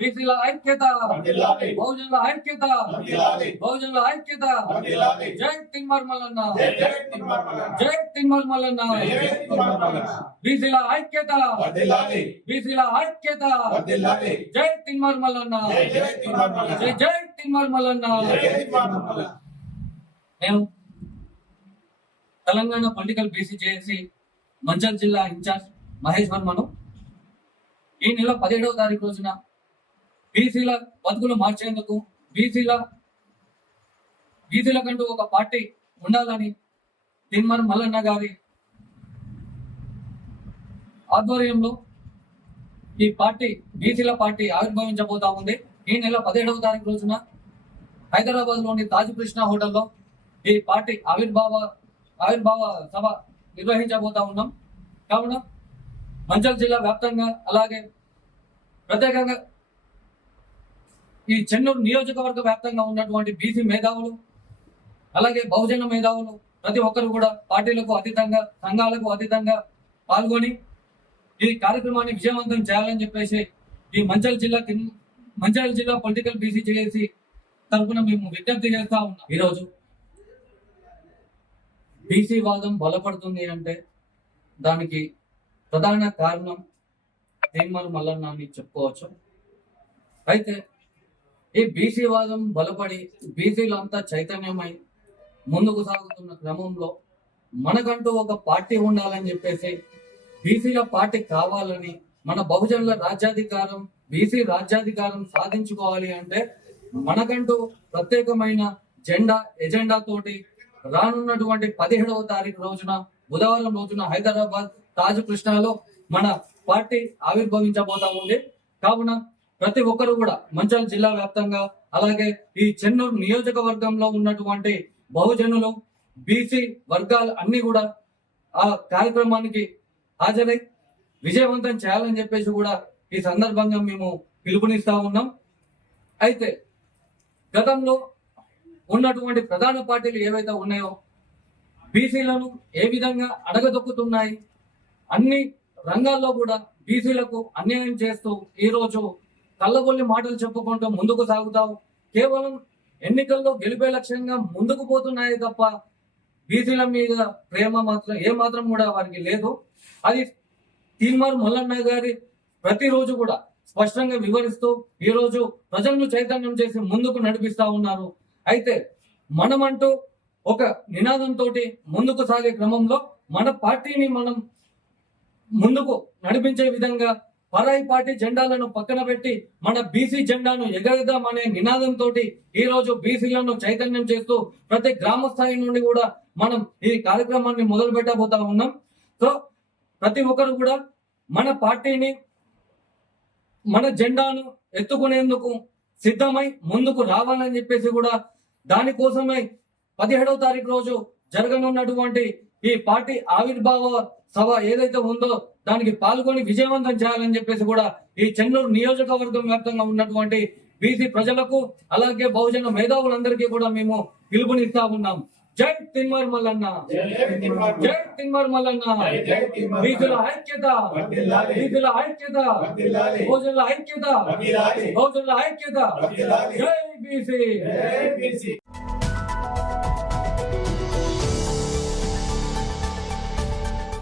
బీసీల ఐక్యత, బహుజనుల ఐక్యత, బహుజనుల ఐక్యత. జై తిన్మార్ మల్లన్న, జై తిన్మార్ మల్లన్న. బీసీల ఐక్యత, బీసీల ఐక్యత. జై తిన్మార్ మల్లన్న, జై జై తిన్మార్ మల్లన్న. నేను Telangana political BC JAC Mancherial జిల్లా ఇన్ఛార్జ్ మహేష్ వర్మను. ఈ నెల 17వ తారీఖు రోజున బీసీల బతుకులు మార్చేందుకు బీసీల కంటూ ఒక పార్టీ ఉండాలని తిన్మార్ మల్లన్న గారి ఆధ్వర్యంలో ఈ పార్టీ బీసీల పార్టీ ఆవిర్భవించబోతా ఉంది. ఈ నెల 17వ తారీఖు రోజున హైదరాబాద్ లోని తాజ్ కృష్ణ హోటల్లో ఈ పార్టీ ఆవిర్భావ సభ నిర్వహించబోతా ఉన్నాం. కావున మంచిర్యాల జిల్లా వ్యాప్తంగా అలాగే ప్రత్యేకంగా ఈ చెన్నూరు నియోజకవర్గ వ్యాప్తంగా ఉన్నటువంటి బీసీ మేధావులు అలాగే బహుజన మేధావులు ప్రతి ఒక్కరు కూడా పార్టీలకు అతీతంగా సంఘాలకు అతీతంగా పాల్గొని ఈ కార్యక్రమాన్ని విజయవంతం చేయాలని చెప్పేసి ఈ మంచిర్యాల జిల్లా పొలిటికల్ బీసీ జేఏసీ తరఫున మేము విజ్ఞప్తి చేస్తా ఉన్నాం. ఈరోజు బీసీ వాదం బలపడుతుంది అంటే దానికి ప్రధాన కారణం తిన్మార్ మల్లన్న అని చెప్పుకోవచ్చు. అయితే ఈ బీసీ వాదం బలపడి బీసీలంతా చైతన్యమై ముందుకు సాగుతున్న క్రమంలో మనకంటూ ఒక పార్టీ ఉండాలని చెప్పేసి బీసీల పార్టీ కావాలని మన బహుజనుల రాజ్యాధికారం బీసీ రాజ్యాధికారం సాధించుకోవాలి అంటే మనకంటూ ప్రత్యేకమైన ఎజెండా తోటి రానున్నటువంటి 17వ తారీఖు రోజున బుధవారం రోజున హైదరాబాద్ తాజ్ కృష్ణలో మన పార్టీ ఆవిర్భవించబోతా ఉంది. కావున ప్రతి ఒక్కరు కూడా మంచిర్యాల జిల్లా వ్యాప్తంగా అలాగే ఈ చెన్నూరు నియోజకవర్గంలో ఉన్నటువంటి బహుజనులు బీసీ వర్గాలు అన్ని కూడా ఆ కార్యక్రమానికి హాజరై విజయవంతం చేయాలని చెప్పేసి కూడా ఈ సందర్భంగా మేము పిలుపునిస్తా ఉన్నాం. అయితే గతంలో ఉన్నటువంటి ప్రధాన పార్టీలు ఏవైతే ఉన్నాయో బీసీలను ఏ విధంగా అడగదొక్కుతున్నాయి, అన్ని రంగాల్లో కూడా బీసీలకు అన్యాయం చేస్తూ ఈరోజు కళ్ళబొల్లి మాటలు చెప్పుకుంటూ ముందుకు సాగుతావు. కేవలం ఎన్నికల్లో గెలిపే లక్ష్యంగా ముందుకు పోతున్నాయి తప్ప బీసీల మీద ప్రేమ మాత్రం ఏమాత్రం కూడా వారికి లేదు. అది తిన్మార్ మల్లన్న గారి ప్రతిరోజు కూడా స్పష్టంగా వివరిస్తూ ఈరోజు ప్రజలను చైతన్యం చేసి ముందుకు నడిపిస్తా ఉన్నారు. అయితే మనమంటూ ఒక నినాదంతో ముందుకు సాగే క్రమంలో మన పార్టీని మనం ముందుకు నడిపించే విధంగా పరాయి పార్టీ జెండాలను పక్కన పెట్టి మన బీసీ జెండాను ఎగరేద్దామనే నినాదంతో ఈ రోజు బీసీలను చైతన్యం చేస్తూ ప్రతి గ్రామ స్థాయి నుండి కూడా మనం ఈ కార్యక్రమాన్ని మొదలు పెట్టబోతా ఉన్నాం. సో ప్రతి ఒక్కరు కూడా మన పార్టీని మన జెండాను ఎత్తుకునేందుకు సిద్ధమై ముందుకు రావాలని చెప్పేసి కూడా దానికోసమే 17వ తారీఖు రోజు జరగనున్నటువంటి ఈ పార్టీ ఆవిర్భావ సభ ఏదైతే ఉందో దానికి పాల్గొని విజయవంతం చేయాలని చెప్పేసి కూడా ఈ చెన్నూరు నియోజకవర్గం వ్యాప్తంగా ఉన్నటువంటి బీసీ ప్రజలకు అలాగే బహుజన మేధావులందరికీ కూడా మేము పిలుపునిస్తా ఉన్నాం. జై తిన్మార్ మల్లన్న, జై తిన్మార్ మల్లన్న. బీసీల ఐక్యత, బీసీల ఐక్యత, బహుజనుల ఐక్యత, బహుజనుల ఐక్యత. జై బీసీ.